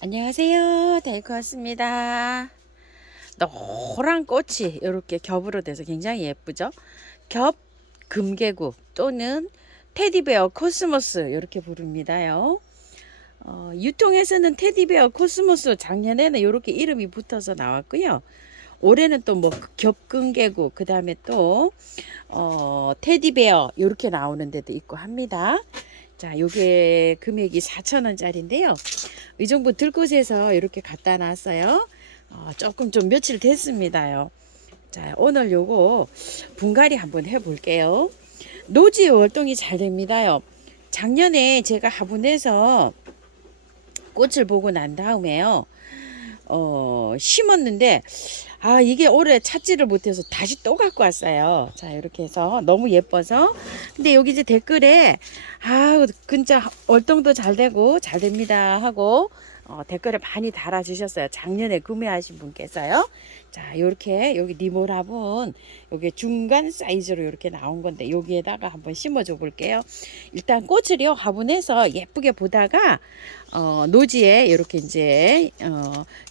안녕하세요. 데이코였습니다. 노란 꽃이 이렇게 겹으로 돼서 굉장히 예쁘죠. 겹 금개구 또는 테디베어 코스모스 이렇게 부릅니다요. 유통에서는 테디베어 코스모스 작년에는 이렇게 이름이 붙어서 나왔고요. 올해는 또 뭐 겹금개구 그 다음에 또 테디베어 이렇게 나오는 데도 있고 합니다. 자, 요게 금액이 4,000원짜리인데요. 의정부 들꽃에서 이렇게 갖다 놨어요. 조금 좀 며칠 됐습니다요. 자, 오늘 요거 분갈이 한번 해볼게요. 노지 월동이 잘 됩니다요. 작년에 제가 화분에서 꽃을 보고 난 다음에요. 심었는데 이게 올해 찾지를 못해서 다시 또 갖고 왔어요. 자, 이렇게 해서 너무 예뻐서. 근데 여기 이제 댓글에 진짜 월동도 잘 되고 잘 됩니다 하고 댓글에 많이 달아주셨어요. 작년에 구매하신 분께서요. 자, 요렇게 여기 니몰합은 요게 중간 사이즈로 이렇게 나온 건데 여기에다가 한번 심어줘 볼게요. 일단 꽃을요 화분에서 예쁘게 보다가 노지에 이렇게 이제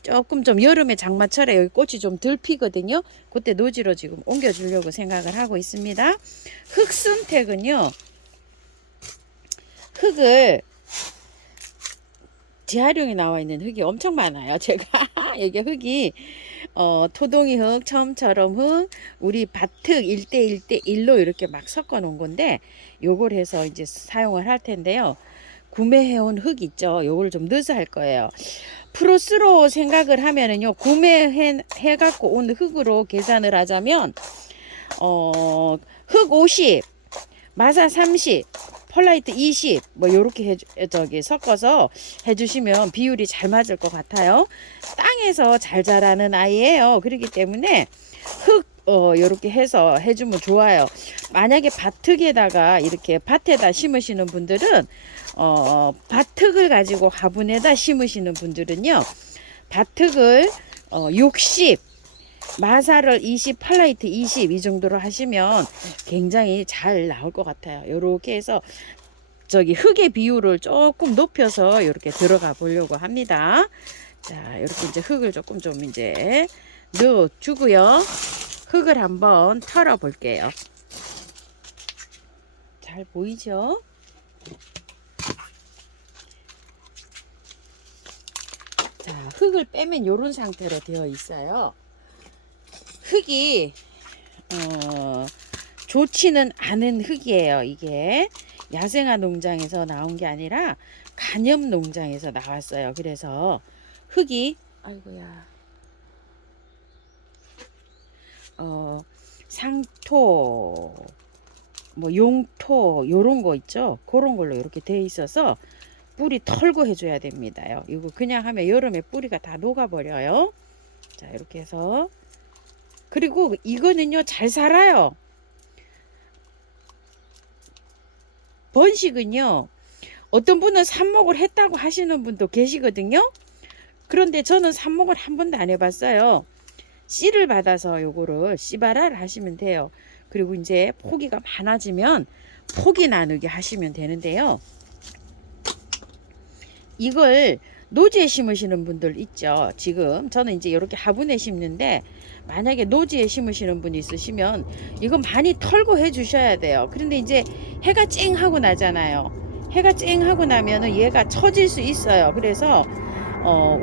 조금 좀 여름에 장마철에 여기 꽃이 좀 덜 피거든요. 그때 노지로 지금 옮겨 주려고 생각을 하고 있습니다. 흙 선택은요. 흙을 재활용이 나와 있는 흙이 엄청 많아요. 제가 이게 흙이 토동이 흙, 처음처럼 흙, 우리 밭흙 1대1대1로 이렇게 막 섞어 놓은 건데 요걸 해서 이제 사용을 할 텐데요. 구매해온 흙 있죠. 요걸 좀 넣어서 할 거예요. 프로스로 생각을 하면은요. 구매해갖고 온 흙으로 계산을 하자면 흙 50, 마사 30, 펄라이트 20, 뭐 요렇게 섞어서 해주시면 비율이 잘 맞을 것 같아요. 땅에서 잘 자라는 아이예요. 그렇기 때문에 흙 요렇게 해서 해주면 좋아요. 만약에 밭흙에다가 이렇게 밭에다 심으시는 분들은 밭흙을 가지고 화분에다 심으시는 분들은요. 밭흙을 60, 마사를 20, 팔라이트 20 이 정도로 하시면 굉장히 잘 나올 것 같아요. 요렇게 해서 흙의 비율을 조금 높여서 이렇게 들어가 보려고 합니다. 자, 이렇게 이제 흙을 조금 좀 이제 넣어 주고요. 흙을 한번 털어 볼게요. 잘 보이죠? 자, 흙을 빼면 이런 상태로 되어 있어요. 흙이 좋지는 않은 흙이에요. 이게 야생화 농장에서 나온 게 아니라 간염 농장에서 나왔어요. 그래서 흙이 상토 뭐 용토 요런 거 있죠. 그런 걸로 이렇게 돼 있어서 뿌리 털고 해줘야 됩니다요. 이거 그냥 하면 여름에 뿌리가 다 녹아버려요. 자, 이렇게 해서 그리고 이거는요 잘 살아요. 번식은요 어떤 분은 삽목을 했다고 하시는 분도 계시거든요. 그런데 저는 삽목을 한 번도 안 해봤어요. 씨를 받아서 요거를 씨바라를 하시면 돼요. 그리고 이제 포기가 많아지면 포기 나누기 하시면 되는데요. 이걸 노지에 심으시는 분들 있죠. 지금 저는 이제 이렇게 화분에 심는데 만약에 노지에 심으시는 분이 있으시면 이건 많이 털고 해 주셔야 돼요. 그런데 이제 해가 쨍하고 나잖아요. 해가 쨍하고 나면은 얘가 처질 수 있어요. 그래서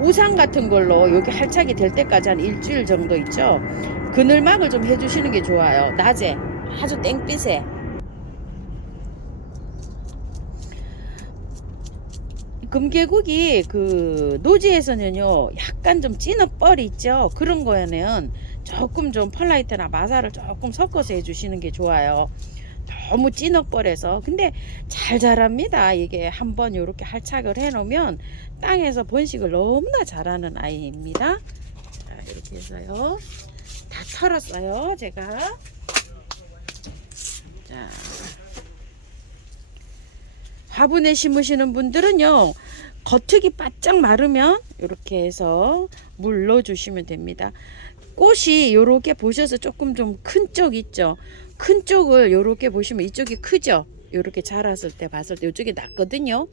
우산 같은 걸로 여기 할착이 될 때까지 한 일주일 정도 있죠. 그늘막을 좀 해주시는 게 좋아요. 낮에 아주 땡빛에. 금계국이 그 노지에서는요 약간 좀 찐어 뻘이 있죠. 그런 거에는 조금 좀 펄라이트나 마사를 조금 섞어서 해주시는 게 좋아요. 너무 찐어벌해서 근데 잘 자랍니다. 이게 한번 이렇게 할착을 해 놓으면 땅에서 번식을 너무나 잘하는 아이입니다. 자, 이렇게 해서요 다 털었어요 제가. 자, 화분에 심으시는 분들은요 겉흙이 바짝 마르면 이렇게 해서 물 넣어 주시면 됩니다. 꽃이 요렇게 보셔서 조금 좀 큰 쪽 있죠. 큰 쪽을 요렇게 보시면 이쪽이 크죠. 요렇게 자랐을 때 봤을 때 이쪽이 낮거든요.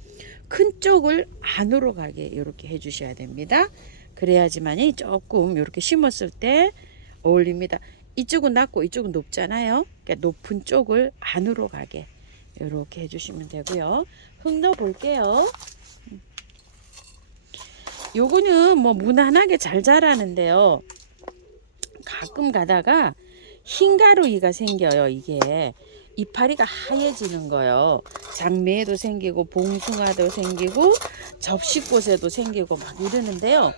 큰 쪽을 안으로 가게 이렇게 해주셔야 됩니다. 그래야지만이 조금 이렇게 심었을 때 어울립니다. 이쪽은 낮고 이쪽은 높잖아요. 그러니까 높은 쪽을 안으로 가게 이렇게 해주시면 되고요. 흙 넣어 볼게요. 요거는 뭐 무난하게 잘 자라는데요. 가끔 가다가 흰가루이가 생겨요. 이게 이파리가 하얘지는 거예요. 장미에도 생기고 봉숭아도 생기고 접시꽃에도 생기고 막 이러는데요.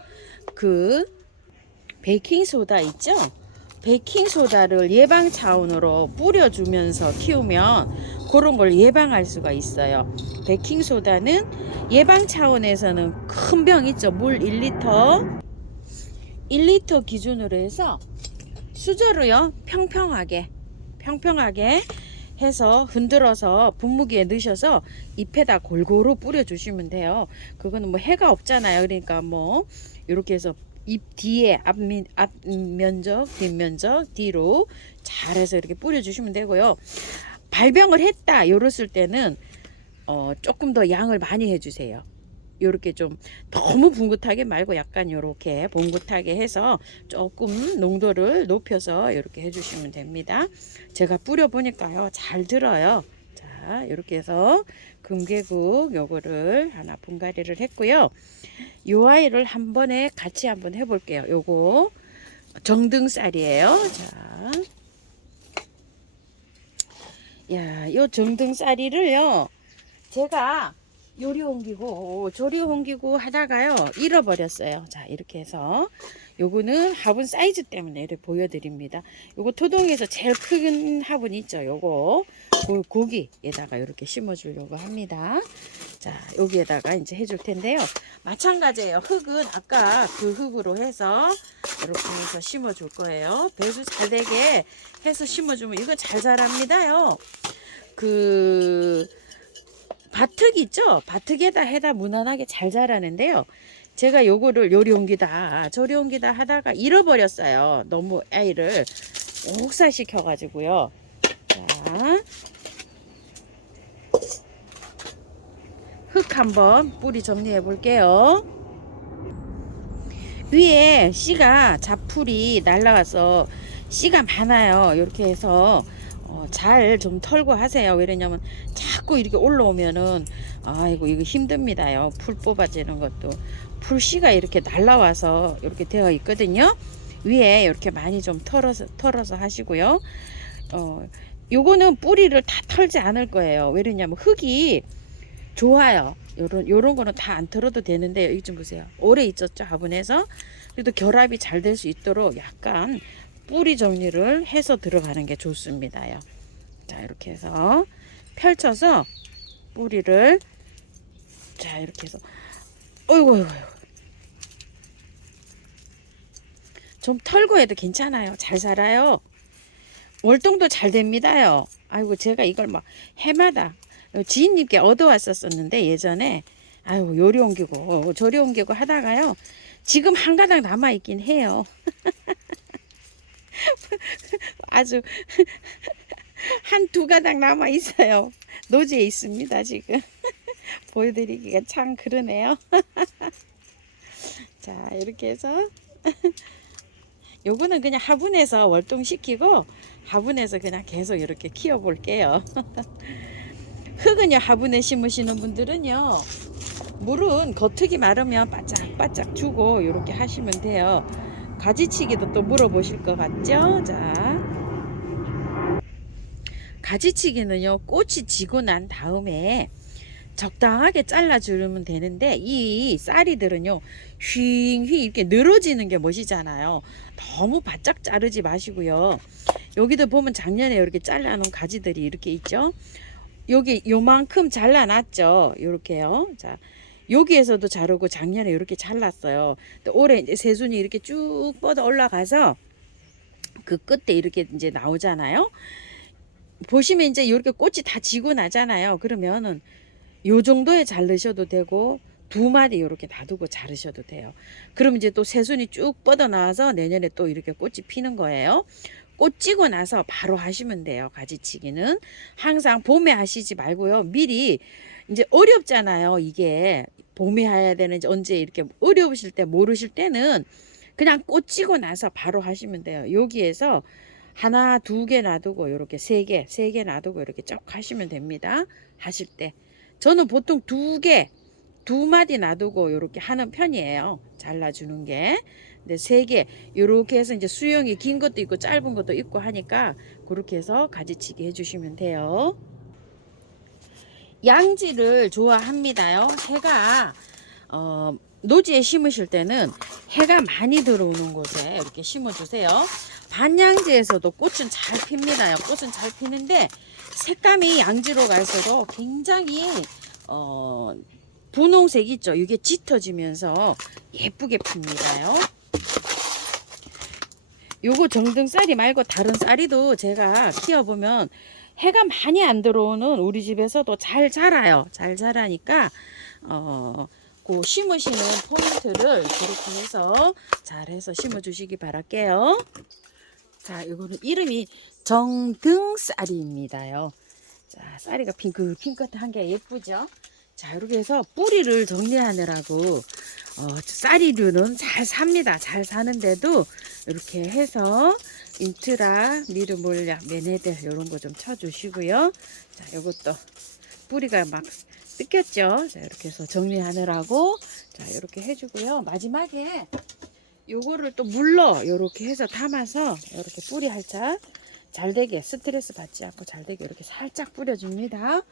그 베이킹소다 있죠? 베이킹소다를 예방 차원으로 뿌려주면서 키우면 그런 걸 예방할 수가 있어요. 베이킹소다는 예방 차원에서는 큰 병 있죠? 물 1리터 1리터 기준으로 해서 수저로요 평평하게 해서 흔들어서 분무기에 넣으셔서 잎에다 골고루 뿌려주시면 돼요. 그거는 뭐 해가 없잖아요. 그러니까 뭐 이렇게 해서 잎 뒤에 앞면적 뒷면적 뒤로 잘해서 이렇게 뿌려주시면 되고요. 발병을 했다 요랬을 때는 조금 더 양을 많이 해주세요. 요렇게 좀 너무 붕긋하게 말고 약간 요렇게 봉긋하게 해서 조금 농도를 높여서 이렇게 해주시면 됩니다. 제가 뿌려 보니까요 잘 들어요. 자 이렇게 해서 금괴국 요거를 하나 분갈이를 했고요. 요 아이를 한 번에 같이 한번 해볼게요. 요거 정등쌀이에요. 자, 야, 요 정등쌀이를요 제가 요리 옮기고 조리 옮기고 하다가요 잃어버렸어요. 자 이렇게 해서 요거는 화분 사이즈 때문에 이렇게 보여드립니다. 요거 토동에서 제일 큰 화분 있죠. 요거 고기에다가 이렇게 심어 주려고 합니다. 자 여기에다가 이제 해줄 텐데요. 마찬가지예요. 흙은 아까 그 흙으로 해서 이렇게 해서 심어 줄 거예요. 배수 잘 되게 해서 심어 주면 이거 잘 자랍니다요. 그 바특 있죠? 바특에다 해다 무난하게 잘 자라는데요. 제가 요거를 요리 옮기다 조리 옮기다 하다가 잃어버렸어요. 너무 아이를 옥살시켜 가지고요. 자, 흙 한번 뿌리 정리해 볼게요. 위에 씨가 자풀이 날라와서 씨가 많아요. 이렇게 해서 잘 좀 털고 하세요. 왜냐면 자꾸 이렇게 올라오면은 아이고 이거 힘듭니다요. 풀 뽑아지는 것도 풀씨가 이렇게 날라와서 이렇게 되어 있거든요. 위에 이렇게 많이 좀 털어서 하시고요. 요거는 뿌리를 다 털지 않을 거예요. 왜냐면 흙이 좋아요. 요런 거는 다 안 털어도 되는데 여기 좀 보세요. 오래 있었죠 화분에서. 그래도 결합이 잘 될 수 있도록 약간 뿌리 정리를 해서 들어가는 게 좋습니다요. 자 이렇게 해서 펼쳐서 뿌리를 자 이렇게 해서 어이구 좀 털고 해도 괜찮아요. 잘 살아요. 월동도 잘 됩니다요. 아이고 제가 이걸 막 해마다 지인님께 얻어왔었는데 예전에 아이고 요리 옮기고 조리 옮기고 하다가요 지금 한 가닥 남아 있긴 해요. 아주 한 두 가닥 남아 있어요. 노지에 있습니다 지금. 보여드리기가 참 그러네요. 자 이렇게 해서 요거는 그냥 화분에서 월동시키고 화분에서 그냥 계속 이렇게 키워 볼게요. 흙은요 화분에 심으시는 분들은요 물은 겉흙이 마르면 바짝바짝 주고 이렇게 하시면 돼요. 가지치기도 또 물어보실 것 같죠? 자 가지치기는요 꽃이 지고 난 다음에 적당하게 잘라 주면 되는데 이 쌀이들은요 휘휘 이렇게 늘어지는 게 멋이잖아요. 너무 바짝 자르지 마시고요. 여기도 보면 작년에 이렇게 잘라 놓은 가지들이 이렇게 있죠. 여기 요만큼 잘라놨죠. 요렇게요. 자 여기에서도 자르고 작년에 이렇게 잘랐어요. 또 올해 이제 새순이 이렇게 쭉 뻗어 올라가서 그 끝에 이렇게 이제 나오잖아요. 보시면 이제 이렇게 꽃이 다 지고 나잖아요. 그러면은 요 정도에 자르셔도 되고 두 마디 이렇게 놔두고 자르셔도 돼요. 그럼 이제 또 새순이 쭉 뻗어 나와서 내년에 또 이렇게 꽃이 피는 거예요. 꽃 지고 나서 바로 하시면 돼요. 가지치기는 항상 봄에 하시지 말고요. 미리 이제 어렵잖아요. 이게 봄에 해야 되는지 언제 이렇게 어려우실 때 모르실 때는 그냥 꽃 지고 나서 바로 하시면 돼요. 여기에서 하나, 두 개 놔두고 이렇게 세 개 놔두고 이렇게 쭉 하시면 됩니다. 하실 때 저는 보통 두 마디 놔두고 이렇게 하는 편이에요. 잘라주는 게. 근데 세 개 이렇게 해서 이제 수영이 긴 것도 있고 짧은 것도 있고 하니까 그렇게 해서 가지치기 해주시면 돼요. 양지를 좋아합니다요. 해가 노지에 심으실 때는 해가 많이 들어오는 곳에 이렇게 심어주세요. 반양지에서도 꽃은 잘 핍니다요. 꽃은 잘 피는데 색감이 양지로 갈수록 굉장히 분홍색 있죠. 이게 짙어지면서 예쁘게 핍니다요. 요거 정등쌀이 말고 다른 쌀이도 제가 키워보면 해가 많이 안 들어오는 우리 집에서도 잘 자라요. 잘 자라니까 그 심으시는 포인트를 그렇게 해서 잘 해서 심어 주시기 바랄게요. 자, 이거는 이름이 정등쌀이입니다요. 자, 쌀이가 핑크한 게 예쁘죠? 자, 이렇게 해서 뿌리를 정리하느라고 쌀이류는 잘 삽니다. 잘 사는데도 이렇게 해서 인트라, 미르몰약, 메네델 이런 거 좀 쳐주시고요. 자, 이것도 뿌리가 막 뜯겼죠. 자, 이렇게 해서 정리하느라고 자, 이렇게 해주고요. 마지막에 요거를 또 물로 이렇게 해서 담아서 이렇게 뿌리 살짝 잘 되게 스트레스 받지 않고 잘 되게 이렇게 살짝 뿌려줍니다.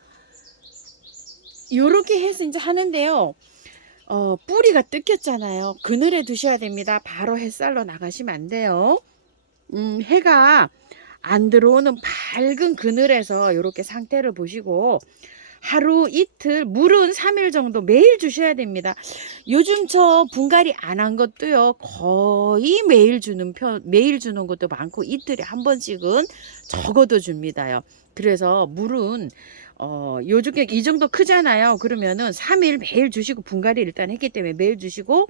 요렇게 해서 이제 하는데요. 뿌리가 뜯겼잖아요. 그늘에 두셔야 됩니다. 바로 햇살로 나가시면 안 돼요. 해가 안 들어오는 밝은 그늘에서 이렇게 상태를 보시고 하루 이틀 물은 3일 정도 매일 주셔야 됩니다. 요즘 저 분갈이 안 한 것도요 거의 매일 주는 것도 많고 이틀에 한 번씩은 적어도 줍니다요. 그래서 물은 요즘에 이 정도 크잖아요. 그러면은 3일 매일 주시고 분갈이 일단 했기 때문에 매일 주시고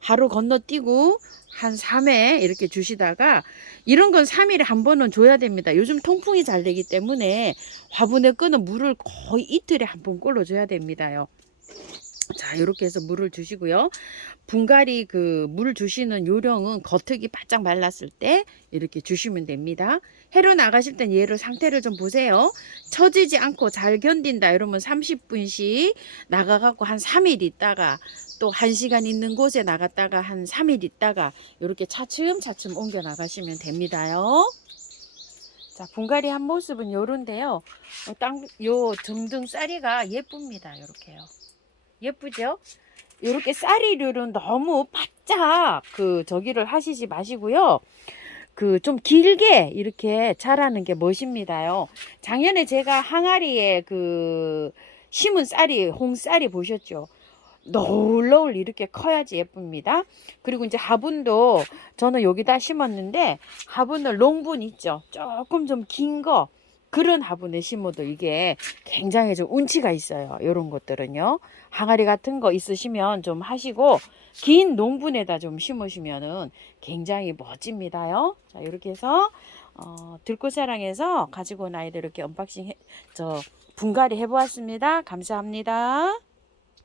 하루 건너뛰고 한 3회 이렇게 주시다가 이런 건 3일에 한 번은 줘야 됩니다. 요즘 통풍이 잘 되기 때문에 화분에 끄는 물을 거의 이틀에 한 번 꼴로 줘야 됩니다요. 자, 이렇게 해서 물을 주시고요. 분갈이 그 물 주시는 요령은 겉흙이 바짝 말랐을 때 이렇게 주시면 됩니다. 해로 나가실 땐 얘를 상태를 좀 보세요. 처지지 않고 잘 견딘다 이러면 30분씩 나가갖고 한 3일 있다가 또 1시간 있는 곳에 나갔다가 한 3일 있다가 이렇게 차츰차츰 옮겨 나가시면 됩니다요. 자, 분갈이 한 모습은 요런데요. 요 등등 쌀이가 예쁩니다. 요렇게요. 예쁘죠? 이렇게 쌀이류는 너무 바짝 저기를 하시지 마시고요. 좀 길게 이렇게 자라는 게 멋입니다요. 작년에 제가 항아리에 심은 쌀이 홍쌀이 보셨죠? 너울너울 이렇게 커야지 예쁩니다. 그리고 이제 화분도 저는 여기다 심었는데 화분을 롱분 있죠? 조금 좀 긴 거 그런 화분에 심어도 이게 굉장히 좀 운치가 있어요. 이런 것들은요. 항아리 같은 거 있으시면 좀 하시고 긴 농분에다 좀 심으시면은 굉장히 멋집니다요. 자, 이렇게 해서 들꽃사랑에서 가지고 온 아이들 이렇게 언박싱 분갈이 해보았습니다. 감사합니다.